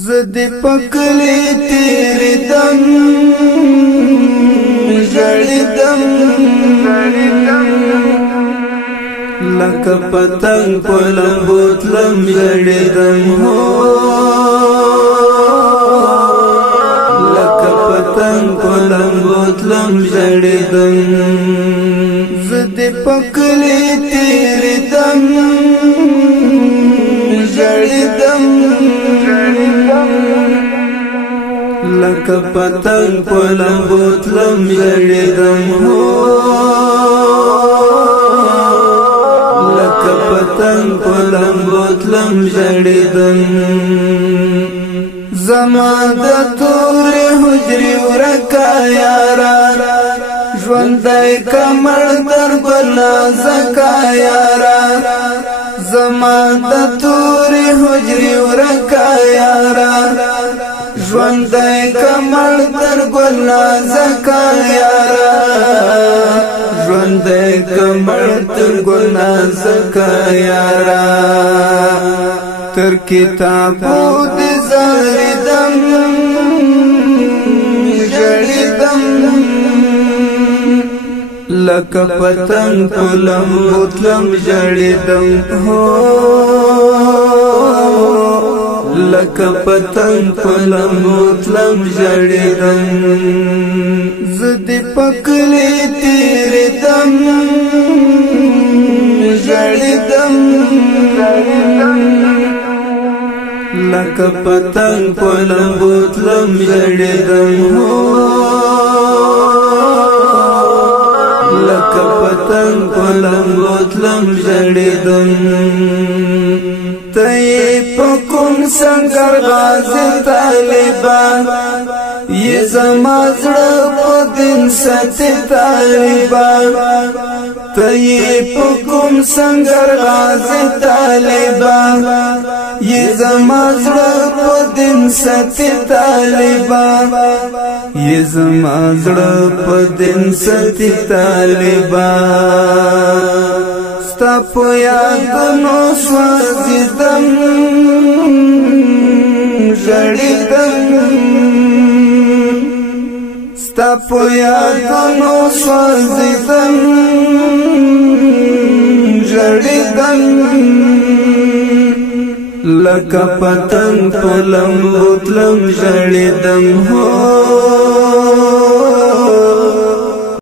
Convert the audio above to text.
زد پکلی تیری دم جڑی دم لکه پتنگ پلم بوتلم جڑی دم ہو لکه پتنگ پلم بوتلم جڑی دم زد پکلی تیری دم جڑی دم لکه پتنگ پلم بوتلم جڑی دم ہو لکه پتنگ پلم بوتلم جڑی دم زما د تور حجری ورکا یارا ژوندی کمر در بلا زکا یارا زما د تور حجری ورکا یارا ژوندی کمر در بلا زکا یارا ژوندی کمر در بلا زکا یارا تر کتابو د زاریدم جړیدم لکه پتنگ پلم بوتلم جړیدم هو لکه پتنگ پلم بوتلم جړیدم زد پکلی تیری دم جړیدم لکه پتنگ پلم بوتلم جړیدم هو لکه پتنگ پلم بوتلم جړیدم تی پکم سنگر غازی طالبان یہ زما زړه په دین ساتي طالبان تی پکم سنگر غازی طالبان یہ زما زړه په دین ساتي طالبان یہ زما زړه په دین ساتي طالبان ستا په یادونو سوځیدم ژړیدم ستا په یادونو سوځیدم ژړیدم لکه پتنگ پلم بوتلم جړیدم هو